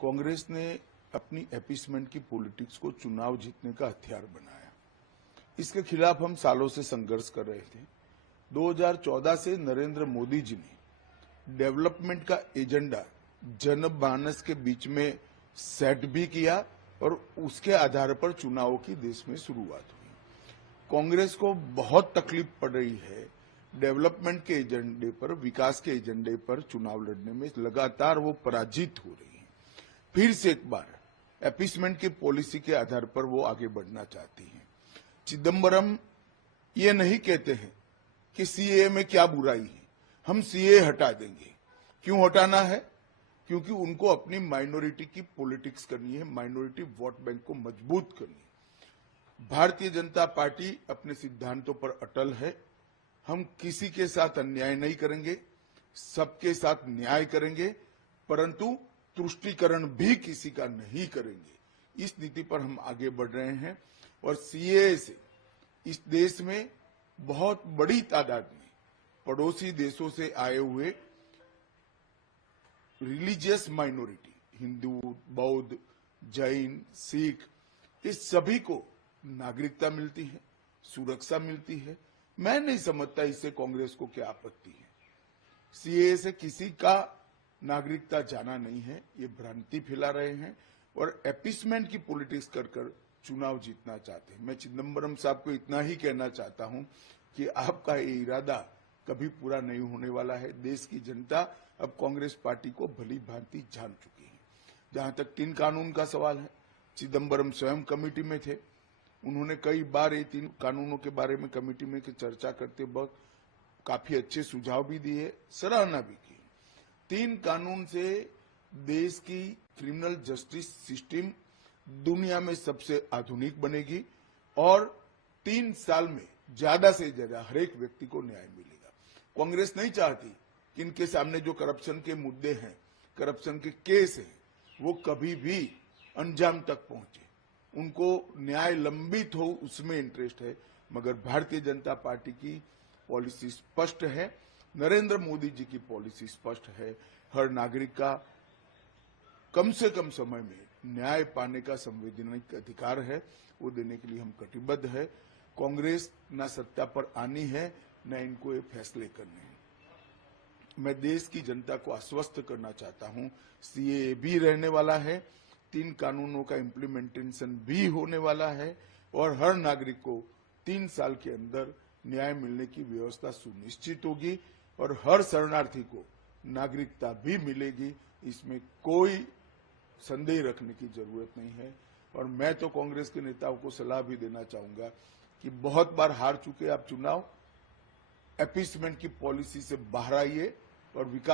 कांग्रेस ने अपनी अपीसमेंट की पॉलिटिक्स को चुनाव जीतने का हथियार बनाया। इसके खिलाफ हम सालों से संघर्ष कर रहे थे। 2014 से नरेंद्र मोदी जी ने डेवलपमेंट का एजेंडा जनमानस के बीच में सेट भी किया और उसके आधार पर चुनावों की देश में शुरुआत हुई। कांग्रेस को बहुत तकलीफ पड़ रही है डेवलपमेंट के एजेंडे पर, विकास के एजेंडे पर चुनाव लड़ने में। लगातार वो पराजित हो रही है। फिर से एक बार अपीसमेंट की पॉलिसी के आधार पर वो आगे बढ़ना चाहती है। चिदम्बरम ये नहीं कहते हैं कि सीएए में क्या बुराई है, हम सीएए हटा देंगे। क्यों हटाना है? क्योंकि उनको अपनी माइनॉरिटी की पॉलिटिक्स करनी है, माइनॉरिटी वोट बैंक को मजबूत करनी है। भारतीय जनता पार्टी अपने सिद्धांतों पर अटल है। हम किसी के साथ अन्याय नहीं करेंगे, सबके साथ न्याय करेंगे, परंतु तुष्टीकरण भी किसी का नहीं करेंगे। इस नीति पर हम आगे बढ़ रहे हैं और सीएए से इस देश में बहुत बड़ी तादाद में पड़ोसी देशों से आए हुए रिलीजियस माइनॉरिटी, हिंदू, बौद्ध, जैन, सिख, इस सभी को नागरिकता मिलती है, सुरक्षा मिलती है। मैं नहीं समझता इससे कांग्रेस को क्या आपत्ति है। सीएए से किसी का नागरिकता जाना नहीं है, ये भ्रांति फैला रहे हैं और अपीसमेंट की पॉलिटिक्स कर कर चुनाव जीतना चाहते हैं। मैं चिदम्बरम साहब को इतना ही कहना चाहता हूं कि आपका ये इरादा कभी पूरा नहीं होने वाला है। देश की जनता अब कांग्रेस पार्टी को भली भांति जान चुकी है। जहां तक 3 कानून का सवाल है, चिदम्बरम स्वयं कमेटी में थे। उन्होंने कई बार ये 3 कानूनों के बारे में कमेटी में चर्चा करते वक्त काफी अच्छे सुझाव भी दिए, सराहना भी की। 3 कानून से देश की क्रिमिनल जस्टिस सिस्टम दुनिया में सबसे आधुनिक बनेगी और 3 साल में ज्यादा से ज्यादा हर एक व्यक्ति को न्याय मिलेगा। कांग्रेस नहीं चाहती कि इनके सामने जो करप्शन के मुद्दे हैं, करप्शन के केस हैं, वो कभी भी अंजाम तक पहुंचे। उनको न्याय लंबित हो, उसमें इंटरेस्ट है। मगर भारतीय जनता पार्टी की पॉलिसी स्पष्ट है, नरेंद्र मोदी जी की पॉलिसी स्पष्ट है। हर नागरिक का कम से कम समय में न्याय पाने का संवैधानिक अधिकार है, वो देने के लिए हम कटिबद्ध है। कांग्रेस न सत्ता पर आनी है, न इनको ये फैसले करने हैं। मैं देश की जनता को आश्वस्त करना चाहता हूं, सीएए भी रहने वाला है, 3 कानूनों का इम्प्लीमेंटेशन भी होने वाला है और हर नागरिक को 3 साल के अंदर न्याय मिलने की व्यवस्था सुनिश्चित होगी और हर शरणार्थी को नागरिकता भी मिलेगी। इसमें कोई संदेह रखने की जरूरत नहीं है। और मैं तो कांग्रेस के नेताओं को सलाह भी देना चाहूंगा कि बहुत बार हार चुके आप चुनाव, अपीसमेंट की पॉलिसी से बाहर आइए और विकास